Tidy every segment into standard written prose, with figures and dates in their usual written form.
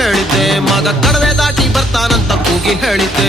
ಹೇಳಿದ್ದೆ, ಮಗ ಕಡವೆ ದಾಟಿ ಬರ್ತಾನಂತ ಕೂಗಿ ಹೇಳಿದ್ದೆ.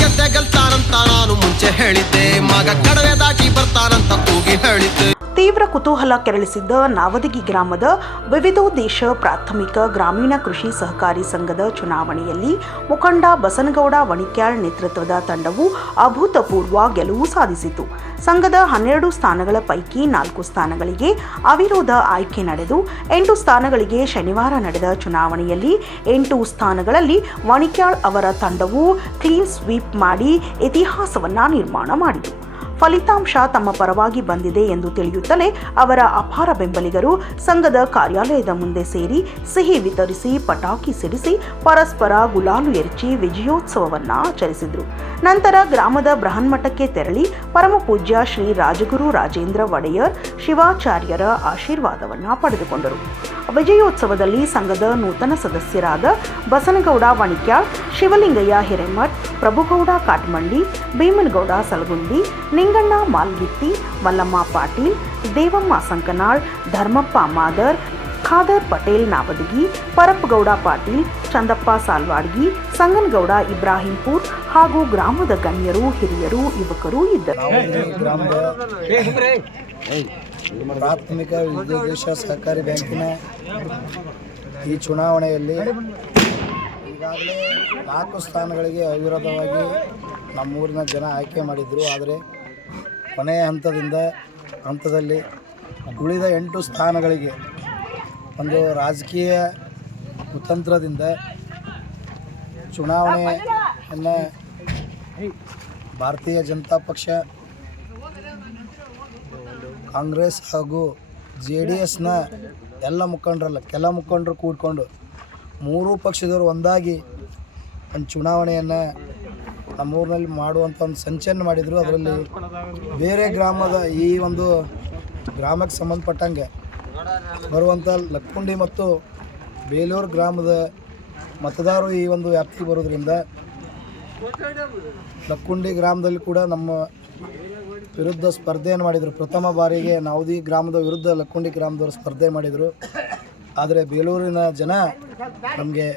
ಗೆದ್ದೆ ಗೆಲ್ತಾನಂತ ನಾನು ಮುಂಚೆ ಹೇಳಿದ್ದೆ, ಮಗ ಕಡವೆ ದಾಟಿ ಬರ್ತಾನಂತ ಕೂಗಿ ಹೇಳಿದ್ದೆ. ತೀವ್ರ ಕುತೂಹಲ ಕೆರಳಿಸಿದ್ದ ನಾವದಗಿ ಗ್ರಾಮದ ವಿವಿಧೋದ್ದೇಶ ಪ್ರಾಥಮಿಕ ಗ್ರಾಮೀಣ ಕೃಷಿ ಸಹಕಾರಿ ಸಂಘದ ಚುನಾವಣೆಯಲ್ಲಿ ಮುಖಂಡ ಬಸನಗೌಡ ವಣಿಕ್ಯಾಳ್ ನೇತೃತ್ವದ ತಂಡವು ಅಭೂತಪೂರ್ವ ಗೆಲುವು ಸಾಧಿಸಿತು. ಸಂಘದ 12 ಸ್ಥಾನಗಳ ಪೈಕಿ 4 ಸ್ಥಾನಗಳಿಗೆ ಅವಿರೋಧ ಆಯ್ಕೆ ನಡೆದು 8 ಸ್ಥಾನಗಳಿಗೆ ಶನಿವಾರ ನಡೆದ ಚುನಾವಣೆಯಲ್ಲಿ 8 ಸ್ಥಾನಗಳಲ್ಲಿ ವಣಿಕ್ಯಾಳ್ ಅವರ ತಂಡವು ಕ್ಲೀನ್ ಸ್ವೀಪ್ ಮಾಡಿ ಇತಿಹಾಸವನ್ನ ನಿರ್ಮಾಣ ಮಾಡಿತು. ಫಲಿತಾಂಶ ತಮ್ಮ ಪರವಾಗಿ ಬಂದಿದೆ ಎಂದು ತಿಳಿಯುತ್ತಲೇ ಅವರ ಅಪಾರ ಬೆಂಬಲಿಗರು ಸಂಘದ ಕಾರ್ಯಾಲಯದ ಮುಂದೆ ಸೇರಿ ಸಿಹಿ ವಿತರಿಸಿ ಪಟಾಕಿ ಸಿಡಿಸಿ ಪರಸ್ಪರ ಗುಲಾಲು ಎರಚಿ ವಿಜಯೋತ್ಸವವನ್ನು ಆಚರಿಸಿದರು. ನಂತರ ಗ್ರಾಮದ ಬೃಹನ್ಮಠಕ್ಕೆ ತೆರಳಿ ಪರಮಪೂಜ್ಯ ಶ್ರೀ ರಾಜಗುರು ರಾಜೇಂದ್ರ ಒಡೆಯರ್ ಶಿವಾಚಾರ್ಯರ ಆಶೀರ್ವಾದವನ್ನು ಪಡೆದುಕೊಂಡರು. ವಿಜಯೋತ್ಸವದಲ್ಲಿ ಸಂಘದ ನೂತನ ಸದಸ್ಯರಾದ ಬಸನಗೌಡ ವಣಿಕ್ಯಾಳ್, ಶಿವಲಿಂಗಯ್ಯ ಹಿರೇಮಠ್, ಪ್ರಭುಗೌಡ ಕಾಟ್ಮಂಡಿ, ಭೀಮನಗೌಡ ಸಲಗುಂದಿ, ನಿಂಗಣ್ಣ ಮಾಲ್ಗಿತ್ತಿ, ಮಲ್ಲಮ್ಮ ಪಾಟೀಲ್, ದೇವಮ್ಮ ಸಂಕನಾಳ್, ಧರ್ಮಪ್ಪ ಮಾದರ್, ಖಾದರ್ ಪಟೇಲ್ ನಾವದಗಿ, ಪರಪ್ಪಗೌಡ ಪಾಟೀಲ್, ಚಂದಪ್ಪ ಸಾಲ್ವಾಡ್ಗಿ, ಸಂಗನಗೌಡ ಇಬ್ರಾಹಿಂಪುರ್ ಹಾಗೂ ಗ್ರಾಮದ ಗಣ್ಯರು, ಹಿರಿಯರು, ಯುವಕರು ಇದ್ದರು. ಪ್ರಾಥಮಿಕ ವಿವಿಧೋದ್ದೇಶ ಸಹಕಾರಿ ಬ್ಯಾಂಕಿನ ಈ ಚುನಾವಣೆಯಲ್ಲಿ ಈಗಾಗಲೇ 4 ಸ್ಥಾನಗಳಿಗೆ ಅವಿರೋಧವಾಗಿ ನಮ್ಮೂರಿನ ಜನ ಆಯ್ಕೆ ಮಾಡಿದರು. ಆದರೆ ಕೊನೆಯ ಹಂತದಲ್ಲಿ ಉಳಿದ 8 ಸ್ಥಾನಗಳಿಗೆ ಒಂದು ರಾಜಕೀಯ ಕುತಂತ್ರದಿಂದ ಚುನಾವಣೆಯನ್ನು ಭಾರತೀಯ ಜನತಾ ಪಕ್ಷ, ಕಾಂಗ್ರೆಸ್ ಹಾಗೂ JDSನ ಎಲ್ಲ ಕೆಲ ಮುಖಂಡರು ಕೂಡಿಕೊಂಡು 3 ಪಕ್ಷದವರು ಒಂದಾಗಿ ಒಂದು ಚುನಾವಣೆಯನ್ನು ನಮ್ಮೂರಿನಲ್ಲಿ ಮಾಡುವಂಥ ಒಂದು ಸಂಚಲನ ಮಾಡಿದರು. ಅದರಲ್ಲಿ ಬೇರೆ ಗ್ರಾಮದ ಈ ಒಂದು ಗ್ರಾಮಕ್ಕೆ ಸಂಬಂಧಪಟ್ಟಂಗೆ ಬರುವಂಥ ಲಕ್ಕುಂಡಿ ಮತ್ತು ಬೇಲೂರು ಗ್ರಾಮದ ಮತದಾರರು ಈ ಒಂದು ವ್ಯಾಪ್ತಿಗೆ ಬರೋದ್ರಿಂದ ಲಕ್ಕುಂಡಿ ಗ್ರಾಮದಲ್ಲಿ ಕೂಡ ನಮ್ಮ ವಿರುದ್ಧ ಸ್ಪರ್ಧೆಯನ್ನು ಮಾಡಿದರು. ಪ್ರಥಮ ಬಾರಿಗೆ ನಾವದಿ ಗ್ರಾಮದ ವಿರುದ್ಧ ಲಕ್ಕುಂಡಿ ಗ್ರಾಮದವರು ಸ್ಪರ್ಧೆ ಮಾಡಿದರು. ಆದರೆ ಬೇಲೂರಿನ ಜನ ನಮಗೆ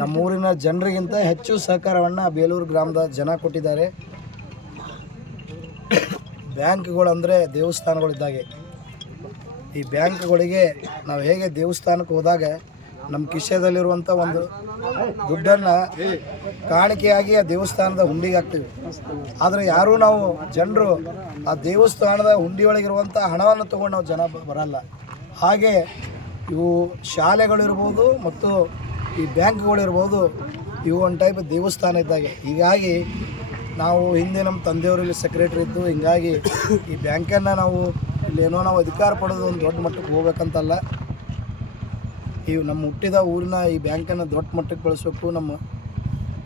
ನಮ್ಮೂರಿನ ಜನರಿಗಿಂತ ಹೆಚ್ಚು ಸಹಕಾರವನ್ನು ಬೇಲೂರು ಗ್ರಾಮದ ಜನ ಕೊಟ್ಟಿದ್ದಾರೆ. ಬ್ಯಾಂಕ್ಗಳಂದರೆ ದೇವಸ್ಥಾನಗಳಿದ್ದಾಗೆ. ಈ ಬ್ಯಾಂಕ್ಗಳಿಗೆ ನಾವು ಹೇಗೆ ದೇವಸ್ಥಾನಕ್ಕೆ ಹೋದಾಗ ನಮ್ಮ ಕಿಶೆದಲ್ಲಿರುವಂಥ ಒಂದು ದುಡ್ಡನ್ನು ಕಾಣಿಕೆಯಾಗಿ ಆ ದೇವಸ್ಥಾನದ ಹುಂಡಿಗೆ ಹಾಕ್ತೀವಿ. ಆದರೆ ಯಾರೂ ನಾವು ಜನರು ಆ ದೇವಸ್ಥಾನದ ಹುಂಡಿಯೊಳಗಿರುವಂಥ ಹಣವನ್ನು ತೊಗೊಂಡು ನಾವು ಜನ ಬರಲ್ಲ. ಹಾಗೆ ಇವು ಶಾಲೆಗಳಿರ್ಬೋದು ಮತ್ತು ಈ ಬ್ಯಾಂಕ್ಗಳಿರ್ಬೋದು, ಇವು ಒಂದು ಟೈಪ್ ದೇವಸ್ಥಾನ ಇದ್ದಾಗೆ. ಹೀಗಾಗಿ ನಾವು ಹಿಂದೆ ನಮ್ಮ ತಂದೆಯವರಲ್ಲಿ ಸೆಕ್ರೆಟ್ರಿ ಇದ್ದು, ಹೀಗಾಗಿ ಈ ಬ್ಯಾಂಕನ್ನು ನಾವು ಇಲ್ಲೇನೋ ನಾವು ಅಧಿಕಾರ ಪಡೆದು ಒಂದು ದೊಡ್ಡ ಮಟ್ಟಕ್ಕೆ ಹೋಗ್ಬೇಕಂತಲ್ಲ, ಇವು ನಮ್ಮ ಹುಟ್ಟಿದ ಊರಿನ ಈ ಬ್ಯಾಂಕನ್ನು ದೊಡ್ಡ ಮಟ್ಟಕ್ಕೆ ಬೆಳೆಸಬೇಕು, ನಮ್ಮ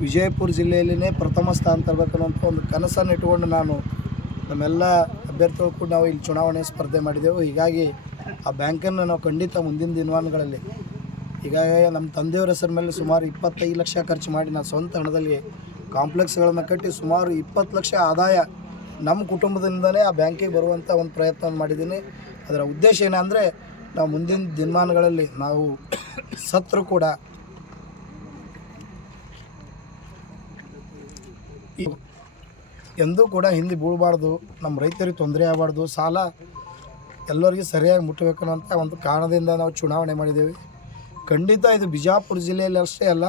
ವಿಜಯಪುರ ಜಿಲ್ಲೆಯಲ್ಲಿನೇ ಪ್ರಥಮ ಸ್ಥಾನ ತರಬೇಕನ್ನುವಂಥ ಒಂದು ಕನಸನ್ನು ಇಟ್ಕೊಂಡು ನಾನು ನಮ್ಮೆಲ್ಲ ಅಭ್ಯರ್ಥಿಗಳು ಕೂಡ ನಾವು ಇಲ್ಲಿ ಚುನಾವಣೆ ಸ್ಪರ್ಧೆ ಮಾಡಿದೆವು. ಹೀಗಾಗಿ ಆ ಬ್ಯಾಂಕನ್ನು ನಾವು ಖಂಡಿತ ಮುಂದಿನ ದಿನಮಾನಗಳಲ್ಲಿ ಹೀಗಾಗಿ ನಮ್ಮ ತಂದೆಯವರ ಹೆಸರ ಮೇಲೆ ಸುಮಾರು 25 ಲಕ್ಷ ಖರ್ಚು ಮಾಡಿ ನಾನು ಸ್ವಂತ ಹಣದಲ್ಲಿ ಕಾಂಪ್ಲೆಕ್ಸ್ಗಳನ್ನು ಕಟ್ಟಿ ಸುಮಾರು 20 ಲಕ್ಷ ಆದಾಯ ನಮ್ಮ ಕುಟುಂಬದಿಂದಲೇ ಆ ಬ್ಯಾಂಕಿಗೆ ಬರುವಂಥ ಒಂದು ಪ್ರಯತ್ನ ಮಾಡಿದ್ದೀನಿ. ಅದರ ಉದ್ದೇಶ ಏನಂದರೆ ನಾವು ಮುಂದಿನ ದಿನಮಾನಗಳಲ್ಲಿ ನಾವು ಸತ್ರು ಕೂಡ ಎಂದೂ ಕೂಡ ಹಿಂದೆ ಬೀಳಬಾರ್ದು, ನಮ್ಮ ರೈತರಿಗೆ ತೊಂದರೆ ಆಗಬಾರ್ದು, ಸಾಲ ಎಲ್ಲರಿಗೂ ಸರಿಯಾಗಿ ಮುಟ್ಟಬೇಕನ್ನೋಂಥ ಒಂದು ಕಾರಣದಿಂದ ನಾವು ಚುನಾವಣೆ ಮಾಡಿದ್ದೇವೆ. ಖಂಡಿತ ಇದು ಬಿಜಾಪುರ ಜಿಲ್ಲೆಯಲ್ಲಿ ಅಷ್ಟೇ ಅಲ್ಲ,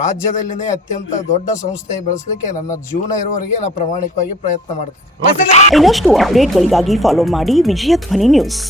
ರಾಜ್ಯದಲ್ಲಿನೇ ಅತ್ಯಂತ ದೊಡ್ಡ ಸಂಸ್ಥೆ ಬೆಳೆಸಲಿಕ್ಕೆ ನನ್ನ ಜೀವನ ಇರುವವರೆಗೆ ನಾನು ಪ್ರಾಮಾಣಿಕವಾಗಿ ಪ್ರಯತ್ನ ಮಾಡ್ತೇನೆ. ಇನ್ನಷ್ಟು ಅಪ್ಡೇಟ್ಗಳಿಗಾಗಿ ಫಾಲೋ ಮಾಡಿ ವಿಜಯ ಧ್ವನಿ ನ್ಯೂಸ್.